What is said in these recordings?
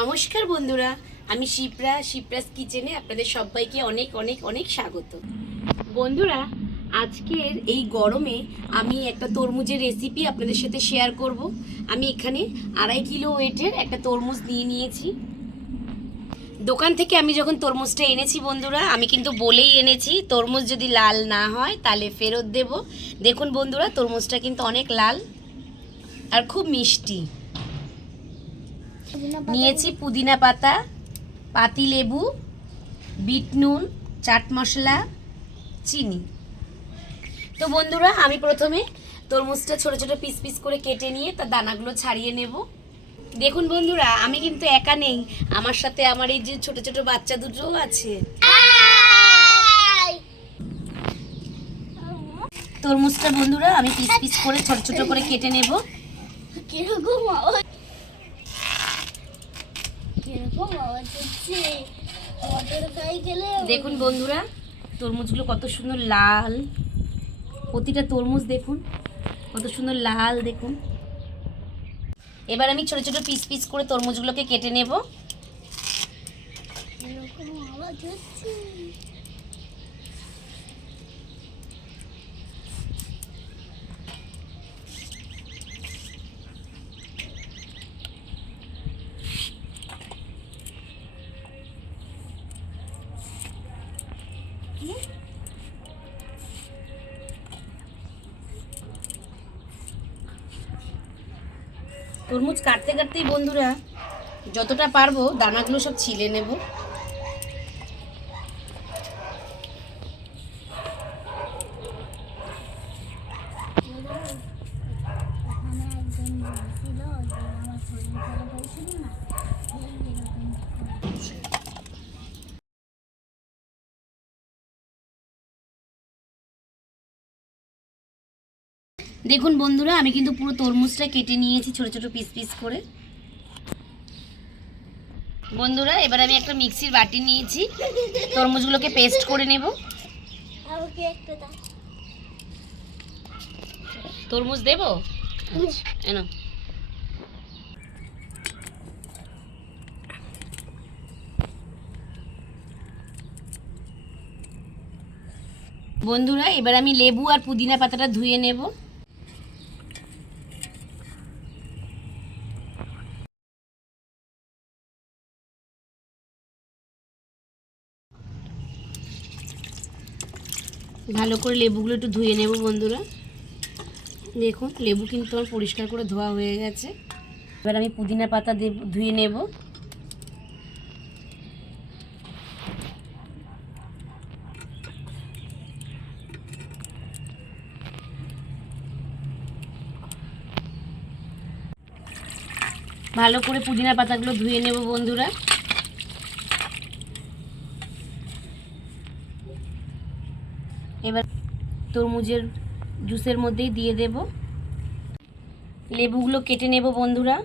নমস্কার বন্ধুরা, আমি শিপ্রাস কিচেনে আপনাদের সবাইকে অনেক অনেক অনেক স্বাগত। বন্ধুরা, আজকের এই গরমে আমি একটা তরমুজের রেসিপি আপনাদের সাথে শেয়ার করব। আমি এখানে 2.5 কিলো ওয়েটের একটা তরমুজ নিয়েছি। দোকান থেকে আমি যখন তরমুজটা এনেছি বন্ধুরা, আমি কিন্তু বলেই এনেছি তরমুজ যদি লাল না হয় তাহলে ফেরত দেব। দেখুন বন্ধুরা, তরমুজটা কিন্তু অনেক লাল আর খুব মিষ্টি। নিয়েছি পুদিনা পাতা, পাতি লেবু, বিট নুন, চাট মশলা, চিনি। তো বন্ধুরা, আমি প্রথমে তরমুজটা ছোট ছোট পিস পিস করে কেটে নিয়ে তার দানাগুলো ছাড়িয়ে নেব। দেখুন বন্ধুরা, আমি কিন্তু একা নেই, আমার সাথে আমার এই যে ছোট ছোট বাচ্চা দুটোও আছে। তরমুজটা বন্ধুরা আমি পিস পিস করে ছোট ছোট করে কেটে নেব। দেখুন বন্ধুরা, তরমুজগুলো কত সুন্দর লাল, প্রতিটা তরমুজ দেখুন কত সুন্দর লাল। দেখুন, এবার আমি ছোট ছোট পিস পিস করে তরমুজগুলোকে কেটে নেব। তরমুজ কাটতে কাটতেই বন্ধুরা যতটা পারবো দানাগুলো সব ছিলে নেব। দেখুন বন্ধুরা, আমি কিন্তু পুরো তরমুজটা কেটে নিয়েছি ছোট ছোট পিস পিস করে। বন্ধুরা, এবার আমি একটা মিক্সির বাটি নিয়েছি, তরমুজগুলোকে পেস্ট করে নেব। তরমুজ দেব এনো। বন্ধুরা, এবার আমি লেবু আর পুদিনা পাতাটা ধুয়ে নেব। ভালো করে লেবুগুলো একটু ধুয়ে নেব বন্ধুরা। দেখুন, লেবু কিন্তু আমার পরিষ্কার করে ধোয়া হয়ে গেছে। এবার আমি পুদিনা পাতা ধুয়ে নেব। ভালো করে পুদিনা পাতাগুলো ধুয়ে নেব বন্ধুরা। এবার তরমুজের জুসের মধ্যেই দিয়ে দেব। লেবুগুলো কেটে নেব বন্ধুরা।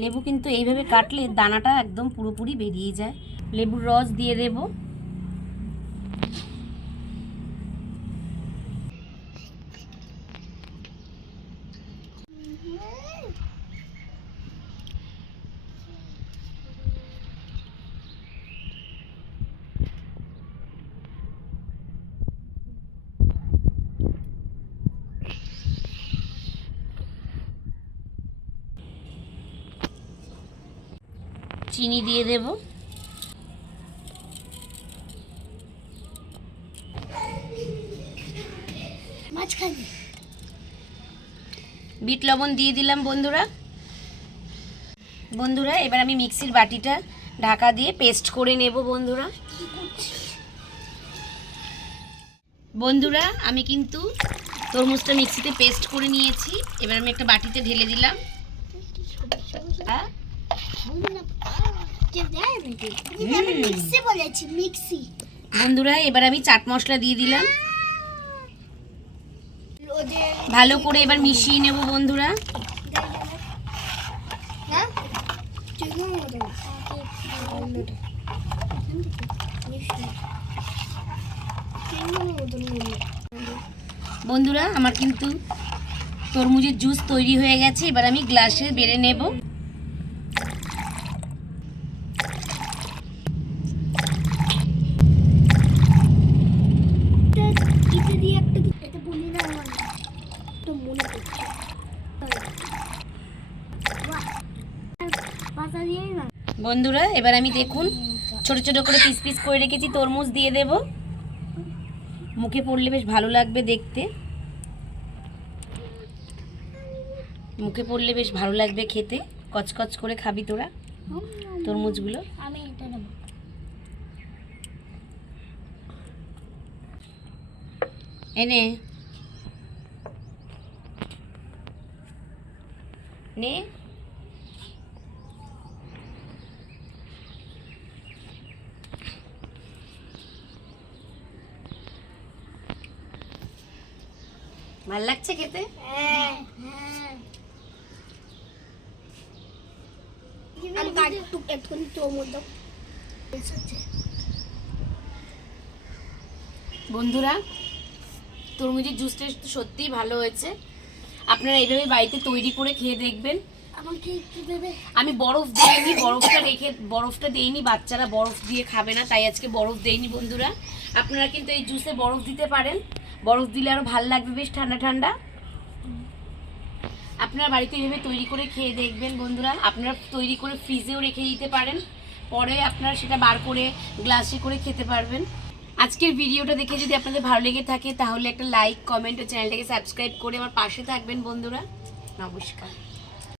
লেবু কিন্তু এইভাবে কাটলে দানাটা একদম পুরোপুরি বেরিয়ে যায়। লেবুর রস দিয়ে দেব। চিনি দিয়ে দেব। বিট লবণ দিয়ে দিলাম বন্ধুরা। বন্ধুরা, এবার আমি মিক্সির বাটিটা ঢাকা দিয়ে পেস্ট করে নেব বন্ধুরা। বন্ধুরা, আমি কিন্তু তরমুজটা মিক্সিতে পেস্ট করে নিয়েছি। এবার আমি একটা বাটিতে ঢেলে দিলাম। বন্ধুরা, এবার আমি চাট মশলা দিয়ে দিলাম। ভালো করে এবার মিশিয়ে নেব বন্ধুরা। বন্ধুরা আমার কিন্তু তরমুজের জুস তৈরি হয়ে গেছে, এবার আমি গ্লাসে বেড়ে নেব। বন্ধুরা এবার আমি দেখুন ছোট ছোট করে পিস পিস করে রেখেছি তরমুজ দিয়ে দেব। মুখে পড়লে বেশ ভালো লাগবে দেখতে, মুখে পড়লে বেশ ভালো লাগবে খেতে। কচকচ করে খাবি তোরা তরমুজগুলো। আমি এটা নেব। এনে নে ভাল লাগছে খেতে? হ্যাঁ আমি কাট একটুখানি তরমুজ দাও। বন্ধুরা তরমুজের জুসটা সত্যিই ভালো হয়েছে, আপনারা এইভাবে বাড়িতে তৈরি করে খেয়ে দেখবেন। আমাকে একটু দেবে? আমি বরফ দিইনি, বরফটা দেইনি, বাচ্চারা বরফ দিয়ে খাবে না তাই আজকে বরফ দেইনি। বন্ধুরা আপনারা কিন্তু এই জুসে বরফ দিতে পারেন, বরফ দিলে আরো ভালো লাগবে, বেশ ঠান্ডা ঠান্ডা। আপনারা বাড়িতে এইভাবে তৈরি করে খেয়ে দেখবেন। বন্ধুরা আপনারা তৈরি করে ফ্রিজেও রেখে দিতে পারেন, পরে আপনারা সেটা বার করে গ্লাসে করে খেতে পারবেন। আজকের ভিডিওটা দেখে যদি আপনাদের ভালো লেগে থাকে তাহলে একটা লাইক, কমেন্ট ও চ্যানেলটাকে সাবস্ক্রাইব করে আমার পাশে থাকবেন। বন্ধুরা নমস্কার।